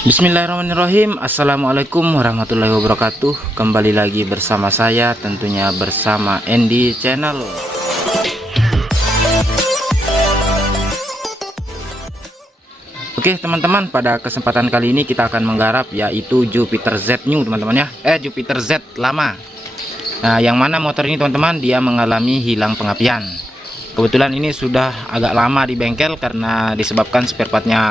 Bismillahirrahmanirrahim. Assalamualaikum warahmatullahi wabarakatuh. Kembali lagi bersama saya, tentunya bersama Andy Channel. Oke teman-teman, pada kesempatan kali ini kita akan menggarap yaitu Jupiter Z New teman-teman ya. Jupiter Z lama. Nah, yang mana motor ini teman-teman dia mengalami hilang pengapian. Kebetulan ini sudah agak lama di bengkel karena disebabkan spare partnya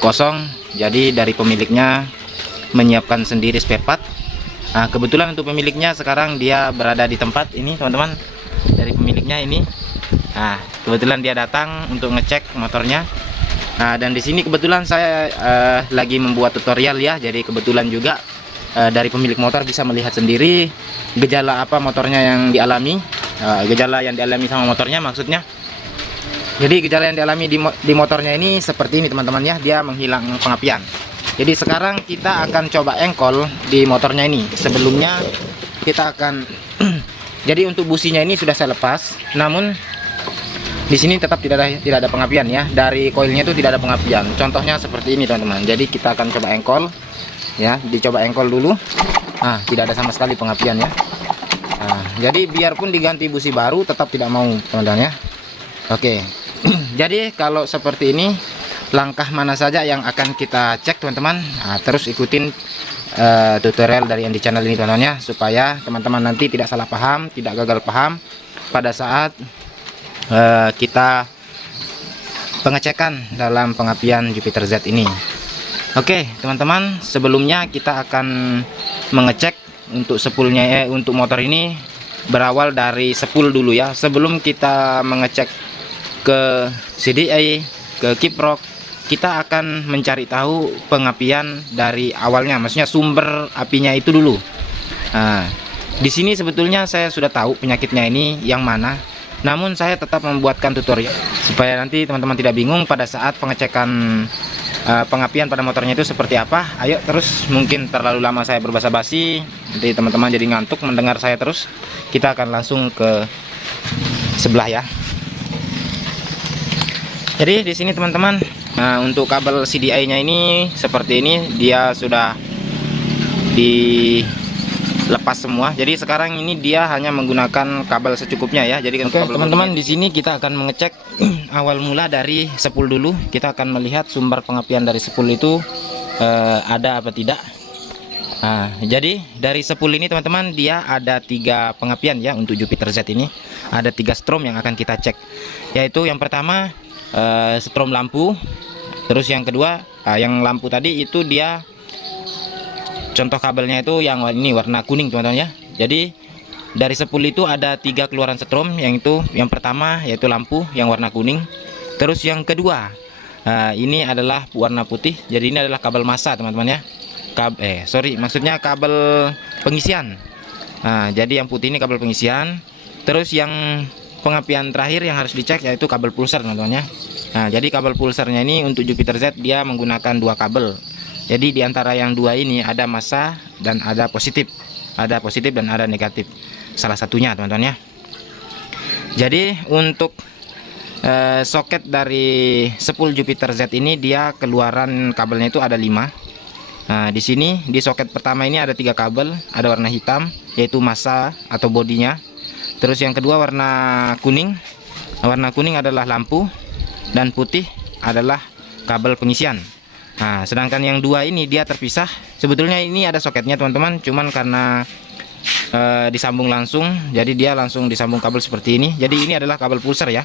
kosong. Jadi dari pemiliknya menyiapkan sendiri spare part. Nah, kebetulan untuk pemiliknya sekarang dia berada di tempat ini teman-teman. Dari pemiliknya ini. Nah, kebetulan dia datang untuk ngecek motornya. Nah, dan di sini kebetulan saya lagi membuat tutorial ya. Jadi kebetulan juga dari pemilik motor bisa melihat sendiri gejala apa motornya yang dialami. Gejala yang dialami sama motornya maksudnya. Jadi gejala yang dialami di motornya ini seperti ini teman-teman ya, dia menghilang pengapian. Jadi sekarang kita akan coba engkol di motornya ini. Sebelumnya kita akan jadi untuk businya ini sudah saya lepas, namun di sini tetap tidak ada pengapian ya. Dari koilnya itu tidak ada pengapian. Contohnya seperti ini teman-teman. Jadi kita akan coba engkol ya, dicoba engkol dulu. Nah, tidak ada sama sekali pengapian ya. Nah, jadi biarpun diganti busi baru tetap tidak mau teman-teman ya. Oke. Jadi kalau seperti ini langkah mana saja yang akan kita cek teman-teman. Nah, terus ikutin tutorial dari Andy Channel ini teman-teman ya, supaya teman-teman nanti tidak salah paham, tidak gagal paham pada saat kita pengecekan dalam pengapian Jupiter Z ini. Oke teman-teman, sebelumnya kita akan mengecek untuk spoolnya untuk motor ini berawal dari spool dulu ya. Sebelum kita mengecek ke CDI, ke kiprok, kita akan mencari tahu pengapian dari awalnya, maksudnya sumber apinya itu dulu. Nah, di sini sebetulnya saya sudah tahu penyakitnya ini yang mana, namun saya tetap membuatkan tutorial supaya nanti teman-teman tidak bingung pada saat pengecekan pengapian pada motornya itu seperti apa. Ayo terus, mungkin terlalu lama saya berbasa-basi, nanti teman-teman jadi ngantuk mendengar saya terus. Kita akan langsung ke sebelah ya. Jadi di sini teman-teman, nah untuk kabel CDI-nya ini seperti ini, dia sudah dilepas semua. Jadi sekarang ini dia hanya menggunakan kabel secukupnya ya. Jadi teman-teman, di sini kita akan mengecek awal mula dari spool dulu. Kita akan melihat sumber pengapian dari spool itu ada apa tidak. Nah, jadi dari spool ini teman-teman dia ada 3 pengapian ya untuk Jupiter Z ini. Ada 3 strom yang akan kita cek. Yaitu yang pertama strom lampu, terus yang kedua yang lampu tadi itu dia contoh kabelnya itu yang ini warna kuning teman-teman ya. Jadi dari spool itu ada 3 keluaran strom, yang itu yang pertama yaitu lampu yang warna kuning, terus yang kedua ini adalah warna putih. Jadi ini adalah kabel massa teman-teman ya. Maksudnya kabel pengisian. Nah, jadi yang putih ini kabel pengisian, terus yang pengapian terakhir yang harus dicek yaitu kabel pulsar teman-teman ya. Nah, jadi kabel pulsarnya ini untuk Jupiter Z dia menggunakan 2 kabel. Jadi di antara yang 2 ini ada massa dan ada positif. Ada positif dan ada negatif. Salah satunya teman-teman ya. Jadi untuk soket dari spool Jupiter Z ini dia keluaran kabelnya itu ada 5. Nah, di sini di soket pertama ini ada 3 kabel, ada warna hitam yaitu massa atau bodinya. Terus yang kedua warna kuning. Warna kuning adalah lampu dan putih adalah kabel pengisian. Nah, sedangkan yang 2 ini dia terpisah. Sebetulnya ini ada soketnya teman-teman, cuman karena disambung langsung, jadi dia langsung disambung kabel seperti ini. Jadi ini adalah kabel pulsar ya.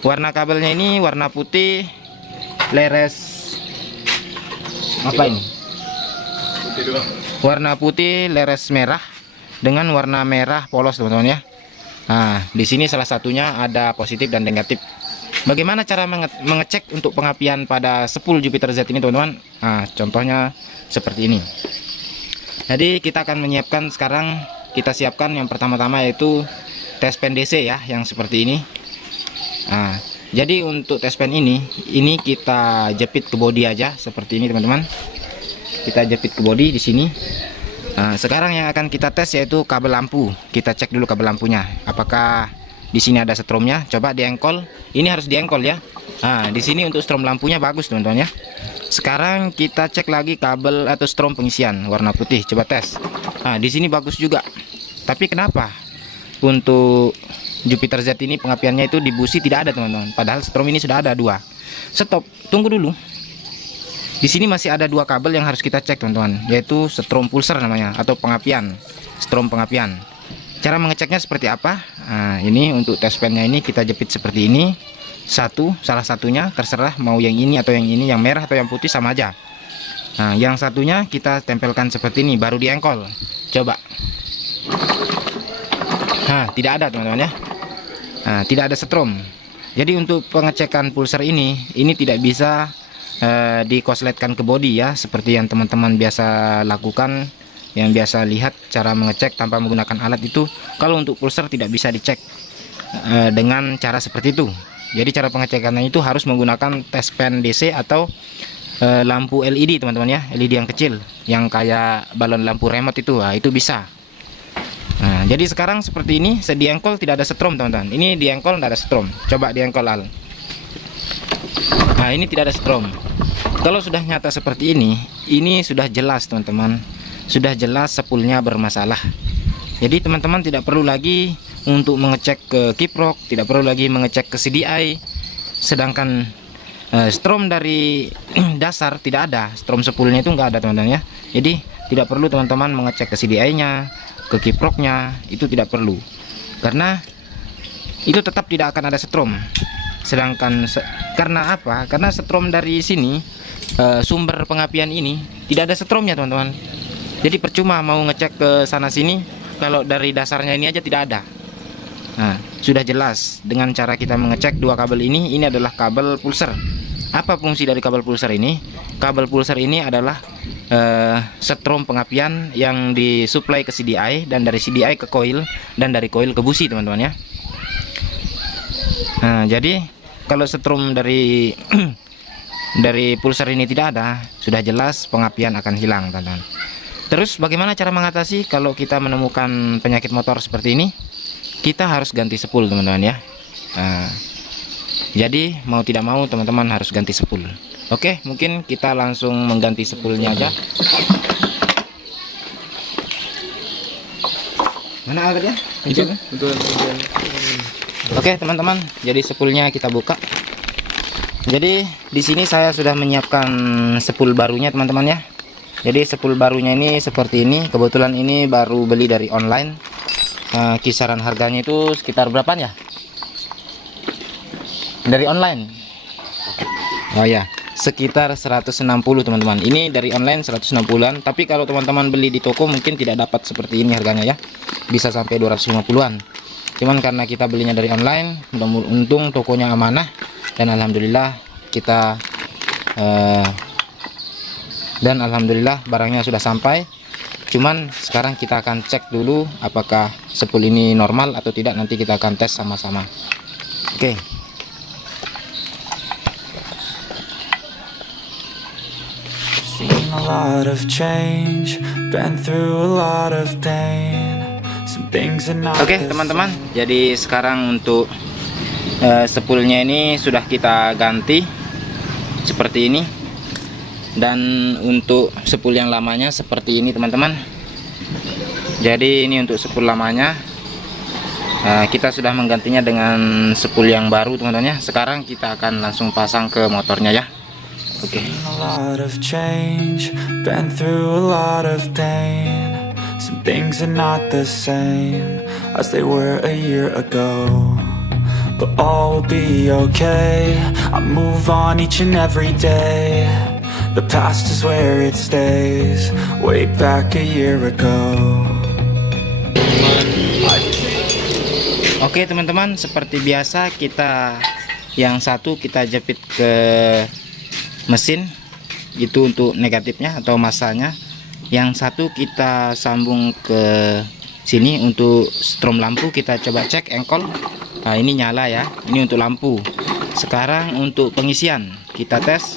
Warna kabelnya ini warna putih, leres apa ini? Warna putih leres merah dengan warna merah polos teman-teman ya. Nah, di sini salah satunya ada positif dan negatif. Bagaimana cara mengecek untuk pengapian pada spool Jupiter Z ini teman-teman? Nah, contohnya seperti ini. Jadi kita akan menyiapkan sekarang, kita siapkan yang pertama-tama yaitu tes pen DC ya, yang seperti ini. Nah, jadi untuk tes pen ini kita jepit ke bodi aja seperti ini teman-teman. Kita jepit ke bodi di sini. Nah, sekarang yang akan kita tes yaitu kabel lampu. Kita cek dulu kabel lampunya. Apakah di sini ada stromnya? Coba diengkol. Ini harus diengkol ya. Nah, di sini untuk strom lampunya bagus teman-teman ya. Sekarang kita cek lagi kabel atau strom pengisian warna putih, coba tes. Nah, di sini bagus juga. Tapi kenapa untuk Jupiter Z ini pengapiannya itu di busi tidak ada, teman-teman? Padahal strom ini sudah ada 2. Stop, tunggu dulu. Di sini masih ada 2 kabel yang harus kita cek, teman-teman, yaitu strom pulser namanya atau pengapian, strom pengapian. Cara mengeceknya seperti apa? Nah, ini untuk test pennya ini kita jepit seperti ini. Salah satunya terserah mau yang ini atau yang ini, yang merah atau yang putih sama aja. Nah, yang satunya kita tempelkan seperti ini, baru diengkol. Coba. Nah, tidak ada, teman-teman ya. Nah, tidak ada strom. Jadi untuk pengecekan pulser ini tidak bisa dikosletkan ke bodi ya, seperti yang teman-teman biasa lakukan, yang biasa lihat cara mengecek tanpa menggunakan alat itu. Kalau untuk pulser tidak bisa dicek dengan cara seperti itu. Jadi cara pengecekannya itu harus menggunakan test pen DC atau lampu LED, teman-teman ya, LED yang kecil, yang kayak balon lampu remote itu. Nah, itu bisa. Nah, jadi sekarang seperti ini, diengkol tidak ada strom, teman-teman. Ini diengkol tidak ada strom. Coba diengkol Al. Nah, ini tidak ada strom. Kalau sudah nyata seperti ini sudah jelas, teman-teman. Sudah jelas spoolnya bermasalah. Jadi teman-teman tidak perlu lagi untuk mengecek ke kiprok, tidak perlu lagi mengecek ke CDI. Sedangkan strom dari dasar tidak ada, strom spoolnya itu enggak ada, teman-teman ya. Jadi tidak perlu teman-teman mengecek ke CDI-nya, ke kiproknya, itu tidak perlu. Karena itu tetap tidak akan ada strom. Sedangkan karena apa? Karena strom dari sini, sumber pengapian ini tidak ada stromnya, teman-teman. Jadi percuma mau ngecek ke sana sini kalau dari dasarnya ini aja tidak ada. Nah, sudah jelas dengan cara kita mengecek 2 kabel ini adalah kabel pulser. Apa fungsi dari kabel pulser ini? Kabel pulser ini adalah strom pengapian yang disuplai ke CDI, dan dari CDI ke coil, dan dari coil ke busi, teman-teman ya. Nah, jadi kalau strom dari dari pulser ini tidak ada, sudah jelas pengapian akan hilang, teman-teman. Terus bagaimana cara mengatasi kalau kita menemukan penyakit motor seperti ini? Kita harus ganti spool, teman-teman ya. Nah, jadi mau tidak mau teman-teman harus ganti spool. Oke, mungkin kita langsung mengganti spoolnya aja. Mana alatnya? Itu. Oke, teman-teman, jadi spoolnya kita buka. Jadi di sini saya sudah menyiapkan spool barunya, teman-teman ya. Jadi spool barunya ini seperti ini. Kebetulan ini baru beli dari online. Kisaran harganya itu sekitar berapa ya? Dari online. Oh ya, sekitar 160, teman-teman. Ini dari online 160-an. Tapi kalau teman-teman beli di toko mungkin tidak dapat seperti ini harganya ya. Bisa sampai 250-an. Cuman karena kita belinya dari online, untung tokonya amanah, dan alhamdulillah kita alhamdulillah barangnya sudah sampai. Cuman sekarang kita akan cek dulu apakah spool ini normal atau tidak. Nanti kita akan tes sama-sama. Oke. Oke, teman-teman, jadi sekarang untuk spoolnya ini sudah kita ganti seperti ini. Dan untuk spool yang lamanya seperti ini, teman-teman. Jadi ini untuk spool lamanya. Kita sudah menggantinya dengan spool yang baru, teman-teman ya. Sekarang kita akan langsung pasang ke motornya ya. Oke. But all will be okay. I move on each and every day. The past is where it stays. Way back a year ago. Oke, teman-teman, seperti biasa kita yang satu kita jepit ke mesin itu untuk negatifnya atau masanya. Yang satu kita sambung ke sini untuk strom lampu. Kita coba cek engkol. Nah, ini nyala ya. Ini untuk lampu. Sekarang untuk pengisian kita tes.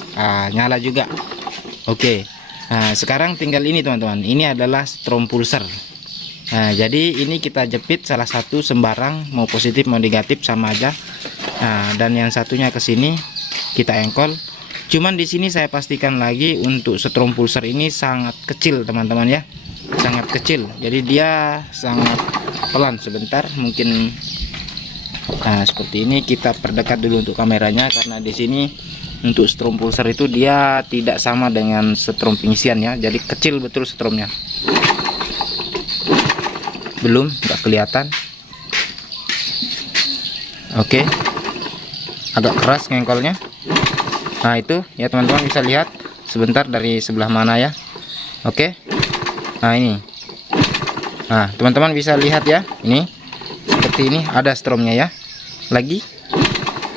Nyala juga. Oke. Nah, sekarang tinggal ini, teman-teman. Ini adalah strom pulser. Nah, jadi ini kita jepit salah satu sembarang, mau positif mau negatif sama aja. Nah, dan yang satunya ke sini kita engkol. Cuman di sini saya pastikan lagi untuk setrum pulsar ini sangat kecil teman-teman ya, sangat kecil. Jadi dia sangat pelan. Sebentar mungkin seperti ini, kita perdekat dulu untuk kameranya karena di sini untuk setrum pulsar itu dia tidak sama dengan setrum pengisian ya. Jadi kecil betul setrumnya. Belum, nggak kelihatan. Oke, agak keras ngengkolnya. Nah itu ya teman-teman, bisa lihat sebentar dari sebelah mana ya. Oke, nah ini, nah teman-teman bisa lihat ya, ini seperti ini ada stromnya ya. Lagi,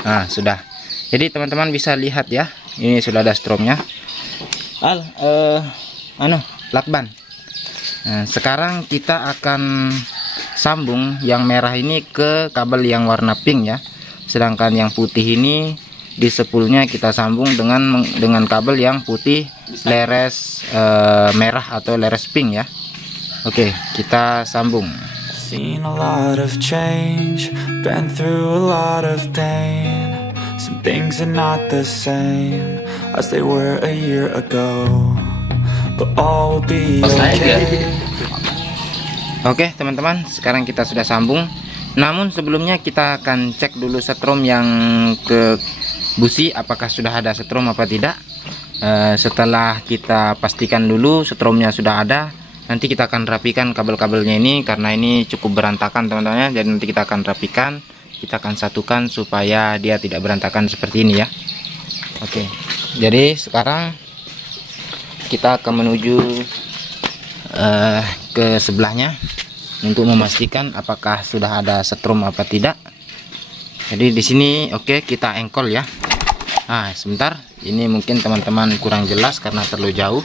nah sudah. Jadi teman-teman bisa lihat ya, ini sudah ada stromnya. Lakban. Nah, sekarang kita akan sambung yang merah ini ke kabel yang warna pink ya. Sedangkan yang putih ini di spoolnya kita sambung dengan kabel yang putih leres merah atau leres pink ya. Oke, kita sambung. Seen a lot of change, been through a lot of pain. Some things are not the same as they were a year ago, but all will be okay. Oke teman-teman, sekarang kita sudah sambung. Namun sebelumnya kita akan cek dulu setrum yang ke busi, apakah sudah ada setrum apa tidak. Setelah kita pastikan dulu setrumnya sudah ada, nanti kita akan rapikan kabel-kabelnya ini, karena ini cukup berantakan teman-teman ya. Jadi nanti kita akan rapikan, kita akan satukan supaya dia tidak berantakan seperti ini ya. Oke, jadi sekarang kita akan menuju ke sebelahnya untuk memastikan apakah sudah ada setrum apa tidak. Jadi di sini oke, kita engkol ya. Nah sebentar, ini mungkin teman-teman kurang jelas karena terlalu jauh,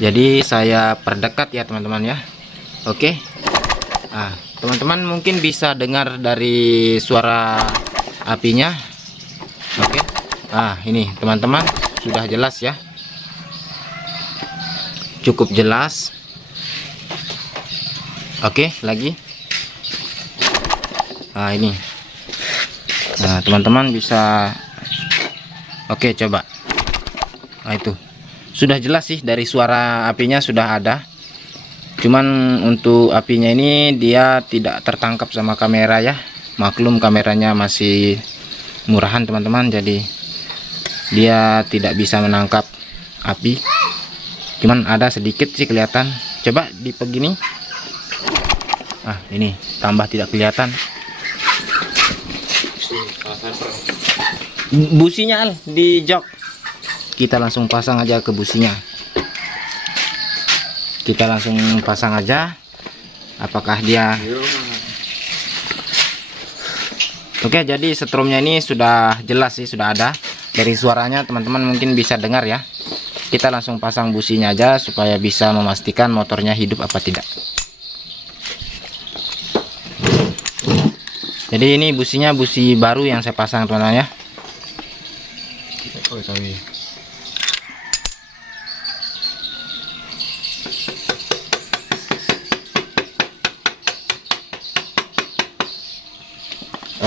jadi saya perdekat ya teman-teman ya. Oke, nah teman-teman mungkin bisa dengar dari suara apinya. Oke, nah ini teman-teman sudah jelas ya, cukup jelas. Oke, lagi. Nah ini, nah teman-teman bisa, oke coba. Nah itu sudah jelas sih, dari suara apinya sudah ada. Cuman untuk apinya ini dia tidak tertangkap sama kamera ya. Maklum kameranya masih murahan teman-teman, jadi dia tidak bisa menangkap api. Cuman ada sedikit sih kelihatan. Coba di begini. Ah ini tambah tidak kelihatan. Businya di jok. Kita langsung pasang aja ke businya. Kita langsung pasang aja. Apakah dia? Oke, jadi setrumnya ini sudah jelas sih, sudah ada. Dari suaranya teman-teman mungkin bisa dengar ya. Kita langsung pasang businya aja supaya bisa memastikan motornya hidup apa tidak. Jadi ini businya busi baru yang saya pasang teman-teman ya.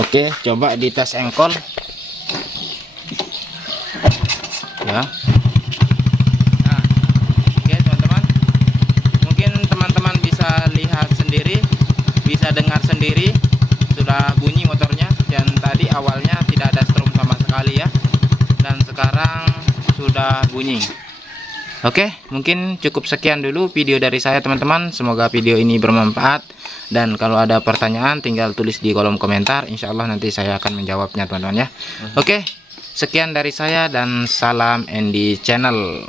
Oke, coba dites engkol ya. Nah, oke teman-teman, mungkin teman-teman bisa lihat sendiri, bisa dengar sendiri, sudah bunyi motornya. Dan tadi awalnya tidak ada strum sama sekali ya, dan sekarang sudah bunyi. Oke, mungkin cukup sekian dulu video dari saya teman-teman. Semoga video ini bermanfaat, dan kalau ada pertanyaan tinggal tulis di kolom komentar. Insya Allah nanti saya akan menjawabnya teman-teman ya. Oke, sekian dari saya dan salam Andy Channel.